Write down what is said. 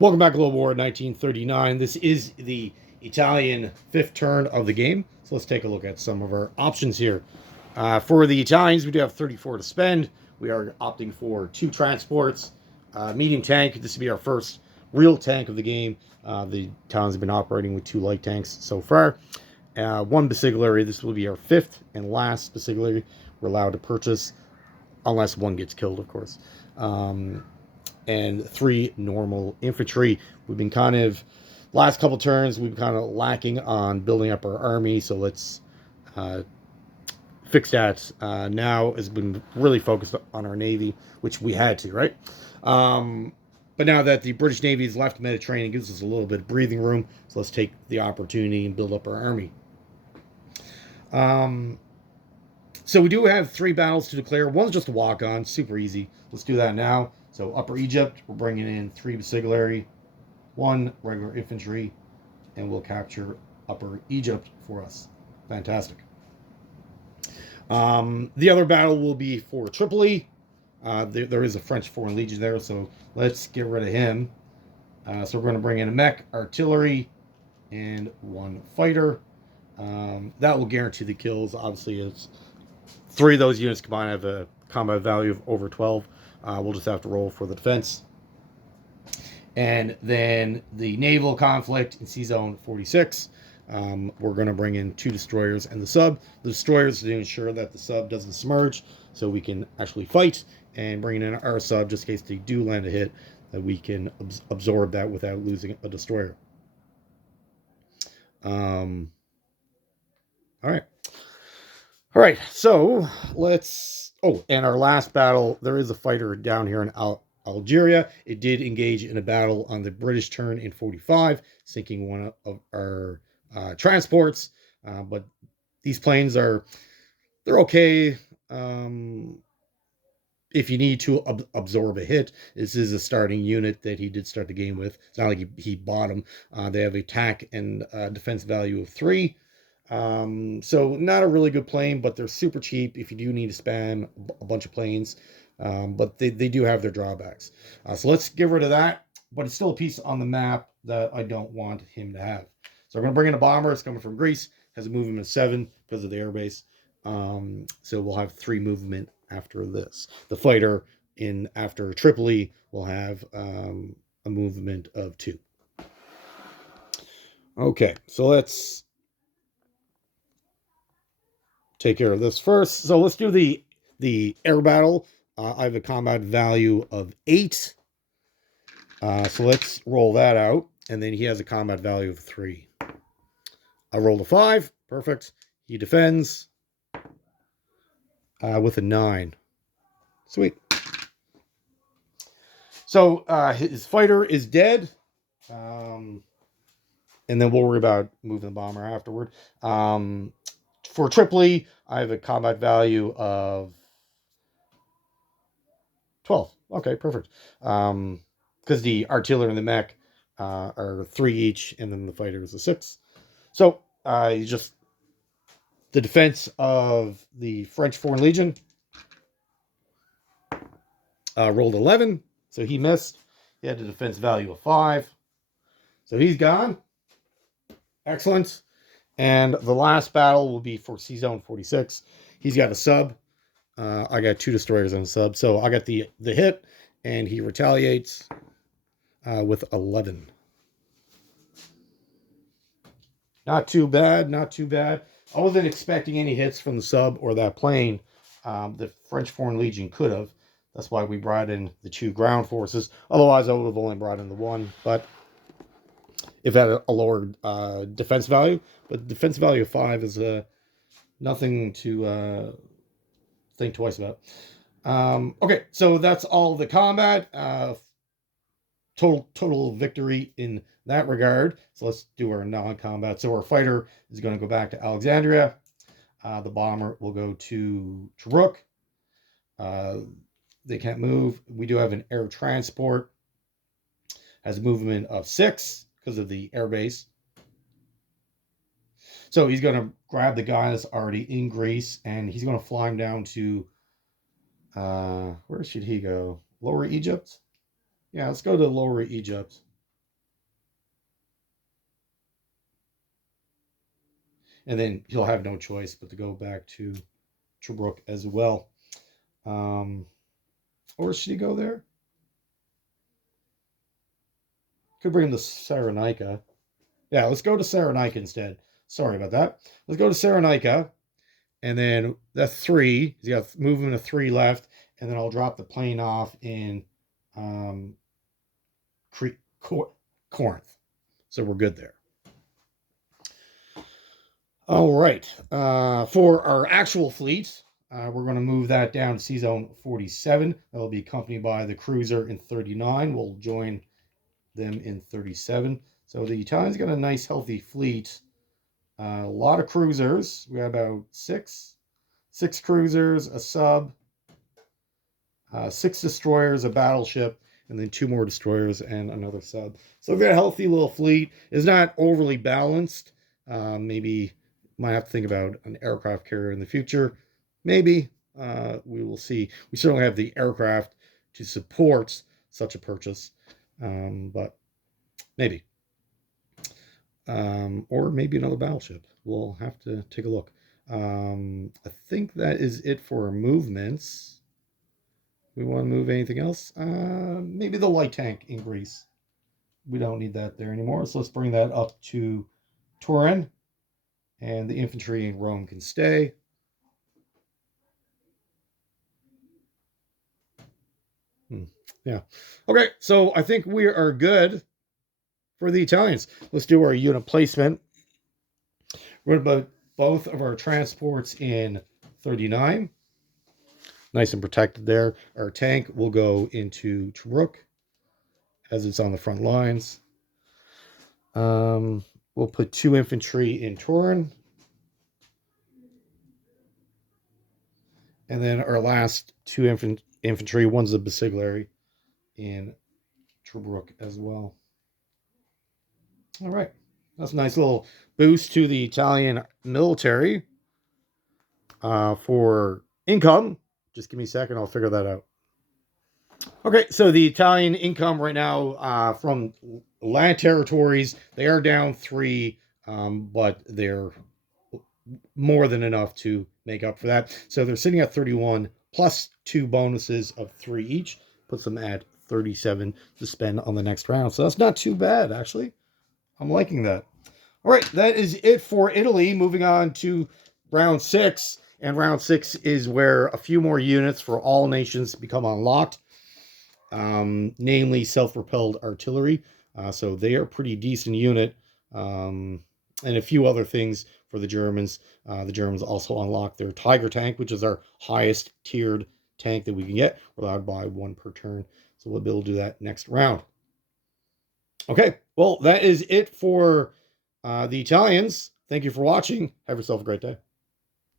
Welcome back, Global War 1939. This is the Italian fifth turn of the game. So let's take a look at some of our options here. For the Italians, we do have 34 to spend. We are opting for 2 transports, medium tank. This will be our first real tank of the game. The Italians have been operating with 2 light tanks so far. 1 Basigliere. This will be our 5th and last Basigliere we're allowed to purchase, unless one gets killed, of course. And 3 normal infantry. We've been kind of, last couple turns, we've been kind of lacking on building up our army, so let's fix that. Now has been really focused on our navy, which we had to, right? But now that the British Navy has left Mediterranean, it gives us a little bit of breathing room, so let's take the opportunity and build up our army. So we do have 3 battles to declare. One's just a walk-on, super easy. Let's do that now. So Upper Egypt, we're bringing in 3 Basigliere, 1 regular infantry, and we'll capture Upper Egypt for us. Fantastic. The other battle will be for Tripoli. There is a French Foreign Legion there, so let's get rid of him. So we're going to bring in a mech, artillery, and 1 fighter. That will guarantee the kills. Obviously, it's 3 of those units combined have a combat value of over 12. We'll just have to roll for the defense. And then the naval conflict in Sea Zone 46. We're going to bring in 2 destroyers and the sub. The destroyers to ensure that the sub doesn't submerge, so we can actually fight, and bring in our sub just in case they do land a hit, that we can absorb that without losing a destroyer. All right, so let's... Oh, and our last battle, there is a fighter down here in Algeria. It did engage in a battle on the British turn in 45, sinking 1 of our transports. But these planes they're okay. If you need to absorb a hit, this is a starting unit that he did start the game with. It's not like he bought them. They have attack and defense value of 3. So not a really good plane, but they're super cheap if you do need to spam a bunch of planes. But they do have their drawbacks. So let's get rid of that. But it's still a piece on the map that I don't want him to have. So I'm going to bring in a bomber. It's coming from Greece. Has a movement of 7 because of the airbase. So we'll have 3 movement after this. The fighter after Tripoli will have a movement of 2. Okay, so let's take care of this first. So let's do the air battle. I have a combat value of 8. So let's roll that out. And then he has a combat value of 3. I rolled a 5. Perfect. He defends with a 9. Sweet. So his fighter is dead. And then we'll worry about moving the bomber afterward. For Tripoli, I have a combat value of 12. Okay, perfect. Because the artillery and the mech are 3 each, and then the fighter is a 6. So just the defense of the French Foreign Legion rolled 11, so he missed. He had a defense value of 5, so he's gone. Excellent. And the last battle will be for Sea Zone 46. He's got a sub. I got 2 destroyers on the sub, so I got the hit, and he retaliates with 11. Not too bad, not too bad. I wasn't expecting any hits from the sub or that plane. The French Foreign Legion could have. That's why we brought in the 2 ground forces. Otherwise, I would have only brought in the 1. But if it had a lower defense value. But defense value of 5 is nothing to think twice about. Okay, so that's all the combat. Total victory in that regard. So let's do our non-combat. So our fighter is going to go back to Alexandria. The bomber will go to Tobruk. They can't move. We do have an air transport. Has a movement of 6 because of the airbase. So he's going to grab the guy that's already in Greece, and he's going to fly him down to, where should he go? Lower Egypt? Yeah, let's go to Lower Egypt. and then he'll have no choice but to go back to Tobruk as well. Or should he go there? Could bring him to Cyrenaica. Yeah, let's go to Cyrenaica instead. Sorry about that. Let's go to Cyrenaica, and then that's 3. He's got movement of 3 left, and then I'll drop the plane off in um, Corinth. So we're good there. All right. For our actual fleet, we're going to move that down to Sea Zone 47. That'll be accompanied by the cruiser in 39. We'll join them in 37. So the Italians got a nice, healthy fleet. A lot of cruisers. We got about 6 cruisers, a sub, 6 destroyers, a battleship, and then 2 more destroyers and another sub. So we've got a healthy little fleet. It's not overly balanced. Maybe might have to think about an aircraft carrier in the future. Maybe. We will see. We certainly have the aircraft to support such a purchase. But maybe. Or maybe another battleship. We'll have to take a look. I think that is it for our movements. We want to move anything else? Maybe the light tank in Greece. We don't need that there anymore. So let's bring that up to Turin. And the infantry in Rome can stay. Yeah. Okay, so I think we are good for the Italians. Let's do our unit placement. We're going to put both of our transports in 39. Nice and protected there. Our tank will go into Tobruk as it's on the front lines. We'll put 2 infantry in Turin. And then our last 2 infantry, one's a basiglary, in Tobruk as well. All right. That's a nice little boost to the Italian military for income. Just give me a second. I'll figure that out. Okay, so the Italian income right now from land territories, they are down 3, but they're more than enough to make up for that. So they're sitting at 31 plus 2 bonuses of 3 each, puts them at 37 to spend on the next round. So that's not too bad, actually. I'm liking that. All right, that is it for Italy. Moving on to round 6. And round 6 is where a few more units for all nations become unlocked. Namely self-propelled artillery. So they are a pretty decent unit. And a few other things for the Germans. The Germans also unlock their Tiger tank, which is our highest tiered tank that we can get. We're allowed to buy 1 per turn. So we'll be able to do that next round. Okay, well, that is it for the Italians. Thank you for watching. Have yourself a great day.